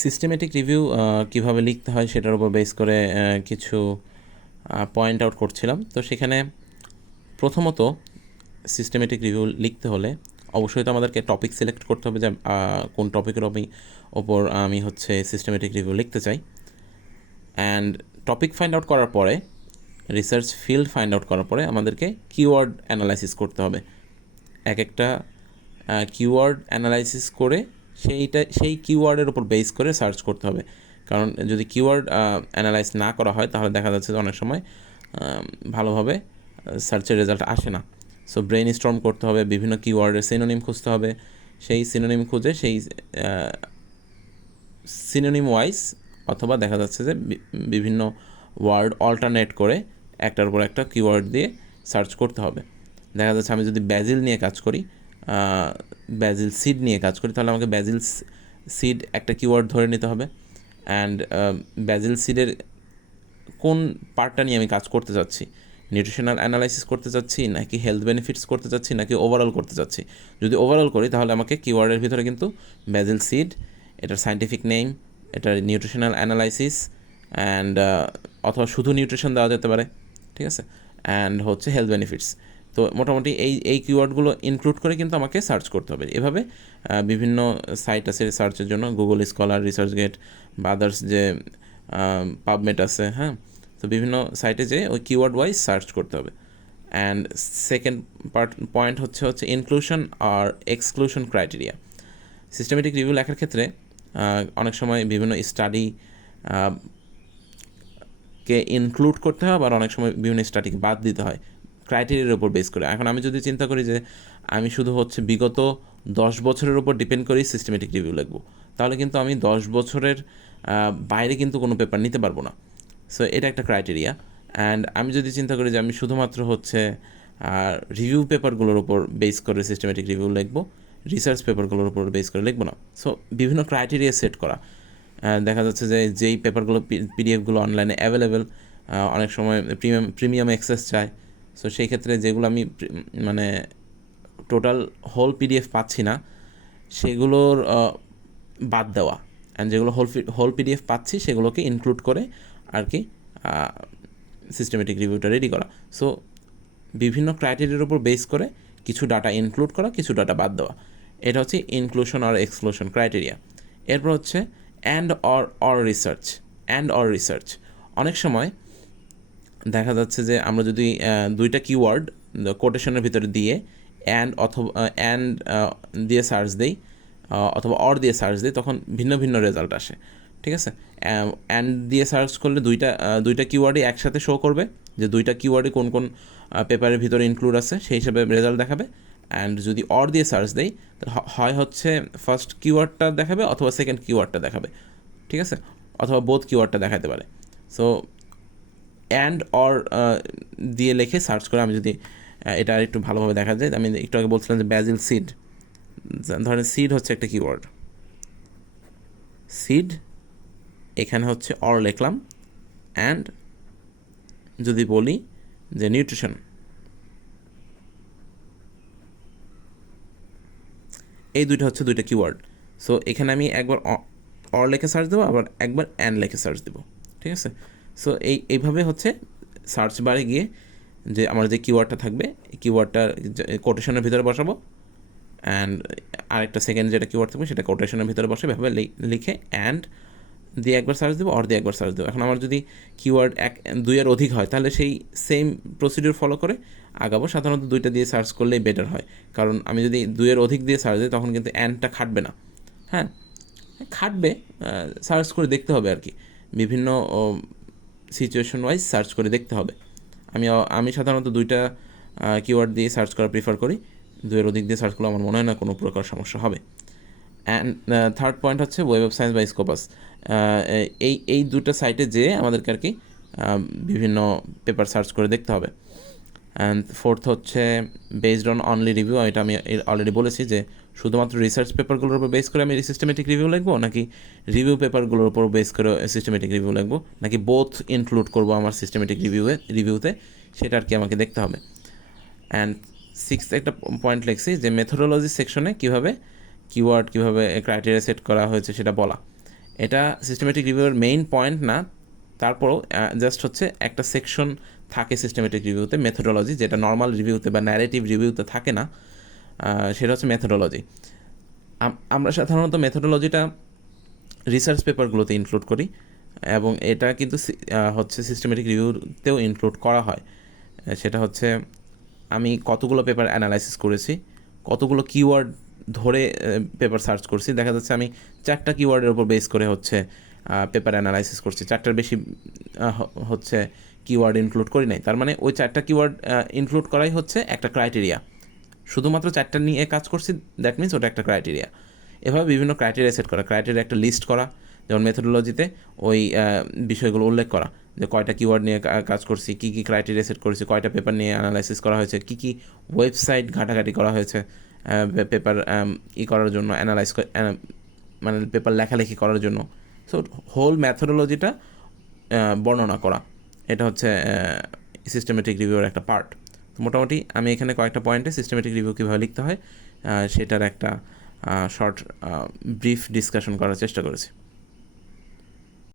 Systematic review কীভাবে লিখতে হয় সেটার উপর বেস করে কিছু পয়েন্ট আউট করছিলাম। তো সেখানে প্রথমত সিস্টেমেটিক রিভিউ লিখতে হলে অবশ্যই তো আমাদেরকে টপিক সিলেক্ট করতে হবে যে কোন টপিকের ওপর আমি হচ্ছে সিস্টেমেটিক রিভিউ লিখতে চাই। অ্যান্ড টপিক ফাইন্ড আউট করার পরে, রিসার্চ ফিল্ড ফাইন্ড আউট করার পরে আমাদেরকে কিওয়ার্ড অ্যানালাইসিস করতে হবে। এক একটা কিওয়ার্ড অ্যানালাইসিস করে সেই কিওয়ার্ডের উপর বেস করে সার্চ করতে হবে। কারণ যদি কিওয়ার্ড অ্যানালাইজ না করা হয় তাহলে দেখা যাচ্ছে যে অনেক সময় ভালোভাবে সার্চের রেজাল্ট আসে না। সো ব্রেইন স্টর্ম করতে হবে, বিভিন্ন কিওয়ার্ডের সিনোনিম খুঁজতে হবে, সেই সিনোনিম খুঁজে সেই সিনোনিম ওয়াইজ অথবা দেখা যাচ্ছে যে বিভিন্ন ওয়ার্ড অল্টারনেট করে একটার উপর একটা কিওয়ার্ড দিয়ে সার্চ করতে হবে। দেখা যাচ্ছে আমি যদি ব্যাজিল নিয়ে কাজ করি, ব্যাজিল সিড নিয়ে কাজ করি, তাহলে আমাকে ব্যাজিল সিড একটা কিওয়ার্ড ধরে নিতে হবে। অ্যান্ড ব্যাজিল সিডের কোন পার্টটা নিয়ে আমি কাজ করতে চাচ্ছি, নিউট্রিশনাল অ্যানালাইসিস করতে চাচ্ছি নাকি হেলথ বেনিফিটস করতে চাচ্ছি নাকি ওভারঅল করতে চাচ্ছি। যদি ওভারঅল করি তাহলে আমাকে কিওয়ার্ডের ভিতরে কিন্তু ব্যাজিল সিড, এটার সায়েন্টিফিক নেম, এটার নিউট্রিশনাল অ্যানালাইসিস অ্যান্ড অথবা শুধু নিউট্রিশন দেওয়া যেতে পারে, ঠিক আছে, অ্যান্ড হচ্ছে হেলথ বেনিফিটস। তো মোটামুটি এই কিওয়ার্ডগুলো ইনক্লুড করে কিন্তু আমাকে সার্চ করতে হবে। এভাবে বিভিন্ন সাইট আছে সার্চের জন্য, গুগল স্কলার, রিসার্চগেট বা আদার্স যে পাবমেট আছে, হ্যাঁ। তো বিভিন্ন সাইটে যেয়ে ওই কিওয়ার্ড ওয়াইজ সার্চ করতে হবে। অ্যান্ড সেকেন্ড পয়েন্ট হচ্ছে ইনক্লুশন আর এক্সক্লুশন ক্রাইটেরিয়া। সিস্টেমেটিক রিভিউ লেখার ক্ষেত্রে অনেক সময় বিভিন্ন স্টাডি কে ইনক্লুড করতে হয়, আবার অনেক সময় বিভিন্ন স্টাডিকে বাদ দিতে হয় ক্রাইটেরিয়ার উপর বেস করে। এখন আমি যদি চিন্তা করি যে আমি শুধু হচ্ছে বিগত 10 বছরের উপর ডিপেন্ড করেই সিস্টেমেটিক রিভিউ লিখবো, তাহলে কিন্তু আমি 10 বছরের বাইরে কিন্তু কোনো পেপার নিতে পারবো না। সো এটা একটা ক্রাইটেরিয়া। অ্যান্ড আমি যদি চিন্তা করি যে আমি শুধুমাত্র হচ্ছে রিভিউ পেপারগুলোর উপর বেস করে সিস্টেমেটিক রিভিউ লিখবো, রিসার্চ পেপারগুলোর উপর বেস করে লিখবো না। সো বিভিন্ন ক্রাইটেরিয়া সেট করা। দেখা যাচ্ছে যে যেই পেপারগুলো পিডিএফগুলো অনলাইনে অ্যাভেলেবেল, অনেক সময় প্রিমিয়াম অ্যাক্সেস চায়। সো সেই ক্ষেত্রে যেগুলো আমি মানে টোটাল হোল পিডিএফ পাচ্ছি না সেগুলোর বাদ দেওয়া, অ্যান্ড যেগুলো হোল পিডিএফ পাচ্ছি সেগুলোকে ইনক্লুড করে আর কি সিস্টেমেটিক রিভিউটা রেডি করা। সো বিভিন্ন ক্রাইটেরিয়ার উপর বেস করে কিছু ডাটা ইনক্লুড করা, কিছু ডাটা বাদ দেওয়া, এটা হচ্ছে ইনক্লুশন আর এক্সক্লুশন ক্রাইটেরিয়া। এরপর হচ্ছে অ্যান্ড অর রিসার্চ। অনেক সময় দেখা যাচ্ছে যে আমরা যদি দুইটা কিওয়ার্ড কোটেশনের ভিতরে দিয়ে অ্যান্ড দিয়ে সার্চ দিই অথবা অর দিয়ে সার্চ দিই, তখন ভিন্ন ভিন্ন রেজাল্ট আসে, ঠিক আছে। অ্যান্ড দিয়ে সার্চ করলে দুইটা কিওয়ার্ডই একসাথে শো করবে, যে দুইটা কিওয়ার্ডই কোন কোন পেপারের ভিতরে ইনক্লুড আছে সেই হিসাবে রেজাল্ট দেখাবে। অ্যান্ড যদি অর দিয়ে সার্চ দেই, হয় হচ্ছে ফার্স্ট কিওয়ার্ডটা দেখাবে অথবা সেকেন্ড কিওয়ার্ডটা দেখাবে, ঠিক আছে, অথবা বোথ কিওয়ার্ডটা দেখাতে পারে। সো অ্যান্ড অর দিয়ে লিখে সার্চ করে আমি যদি এটা আর একটু ভালোভাবে দেখা যায়, আমি একটু আগে বলছিলাম যে ব্যাজিল সিড, ধরেন সিড হচ্ছে একটা কিওয়ার্ড, সিড, এখানে হচ্ছে অর লিখলাম, অ্যান্ড যদি বলি যে নিউট্রিশন, এই দুইটা হচ্ছে দুইটা কিওয়ার্ড। সো এখানে আমি একবার অর লেখে সার্চ দেবো, আবার একবার অ্যান্ড লেখে সার্চ দেবো, ঠিক আছে। সো এইভাবে হচ্ছে সার্চ বারে গিয়ে যে আমার যে কিওয়ার্ডটা থাকবে এই কিওয়ার্ডটা কোটেশনের ভিতরে বসাবো, অ্যান্ড আরেকটা সেকেন্ড যেটা কিওয়ার্ড থাকবে সেটা কোটেশনের ভিতরে বসে এভাবে লিখে অ্যান্ড দিয়ে একবার সার্চ দেবো, অর দিয়ে একবার সার্চ দেবো। এখন আমার যদি কিওয়ার্ড দুইয়ের অধিক হয় তাহলে সেই সেম প্রসিডিউর ফলো করে আগাবো। সাধারণত দুইটা দিয়ে সার্চ করলেই বেটার হয়, কারণ আমি যদি দুইয়ের অধিক দিয়ে সার্চ দিই তখন কিন্তু অ্যান্ডটা খাটবে না। হ্যাঁ, খাটবে, সার্চ করে দেখতে হবে আর কি, বিভিন্ন সিচুয়েশন ওয়াইজ সার্চ করে দেখতে হবে। আমি সাধারণত দুইটা কিওয়ার্ড দিয়ে সার্চ করা প্রিফার করি, দুইয়ের অধিক দিয়ে সার্চ করলে আমার মনে হয় না কোনো প্রকার সমস্যা হবে। অ্যান্ড থার্ড পয়েন্ট হচ্ছে ওয়েব অফ সায়েন্স বা স্কোপাস। এই দুটো সাইটে যেয়ে আমাদেরকে আর কি বিভিন্ন পেপার সার্চ করে দেখতে হবে। অ্যান্ড ফোর্থ হচ্ছে বেসড অন অনলি রিভিউ। এটা আমি অলরেডি বলেছি যে শুধুমাত্র রিসার্চ পেপারগুলোর উপর বেস করে আমি সিস্টেমেটিক রিভিউ লিখবো, নাকি রিভিউ পেপারগুলোর উপর বেস করে সিস্টেমেটিক রিভিউ লিখবো, নাকি বোথ ইনক্লুড করবো আমার সিস্টেমেটিক রিভিউতে, সেটা আর কি আমাকে দেখতে হবে। অ্যান্ড সিক্সথ একটা পয়েন্ট লিখছি যে মেথোডোলজি সেকশনে কীভাবে কিওয়ার্ড, কীভাবে ক্রাইটেরিয়া সেট করা হয়েছে সেটা বলা। এটা সিস্টেমেটিক রিভিউয়ের মেইন পয়েন্ট না, তারপরও জাস্ট হচ্ছে একটা সেকশন থাকে সিস্টেমেটিক রিভিউতে মেথোডোলজি, যেটা নর্মাল রিভিউতে বা ন্যারেটিভ রিভিউতে থাকে না, সেটা হচ্ছে মেথোডোলজি। আমরা সাধারণত মেথোডোলজিটা রিসার্চ পেপারগুলোতে ইনক্লুড করি এবং এটা কিন্তু হচ্ছে সিস্টেমেটিক রিভিউতেও ইনক্লুড করা হয়। সেটা হচ্ছে আমি কতগুলো পেপার অ্যানালাইসিস করেছি, কতগুলো কিওয়ার্ড ধরে পেপার সার্চ করছি। দেখা যাচ্ছে আমি 4টা কিওয়ার্ডের উপর বেস করে হচ্ছে পেপার অ্যানালাইসিস করছি, 4টার বেশি হচ্ছে কিওয়ার্ড ইনক্লুড করি নাই। তার মানে ওই 4টা কিওয়ার্ড ইনক্লুড করাই হচ্ছে একটা ক্রাইটেরিয়া। শুধুমাত্র 4টা নিয়ে কাজ করছি, দ্যাট মিনস ওটা একটা ক্রাইটেরিয়া। এভাবে বিভিন্ন ক্রাইটেরিয়া সেট করা, ক্রাইটেরিয়া একটা লিস্ট করা, যেমন মেথোডোলজিতে ওই বিষয়গুলো উল্লেখ করা যে কয়টা কিওয়ার্ড নিয়ে কাজ করছি, কী কী ক্রাইটেরিয়া সেট করেছি, কয়টা পেপার নিয়ে অ্যানালাইসিস করা হয়েছে, কী কী ওয়েবসাইট ঘাটাঘাটি করা হয়েছে পেপার করার জন্য, মানে পেপার লেখালেখি করার জন্য। সো হোল ম্যাথোডোলজিটা বর্ণনা করা, এটা হচ্ছে সিস্টেমেটিক রিভিউর একটা পার্ট। মোটামুটি আমি এখানে কয়েকটা পয়েন্টে সিস্টেমেটিক রিভিউ কীভাবে লিখতে হয় সেটার একটা শর্ট ব্রিফ ডিসকাশন করার চেষ্টা করেছি।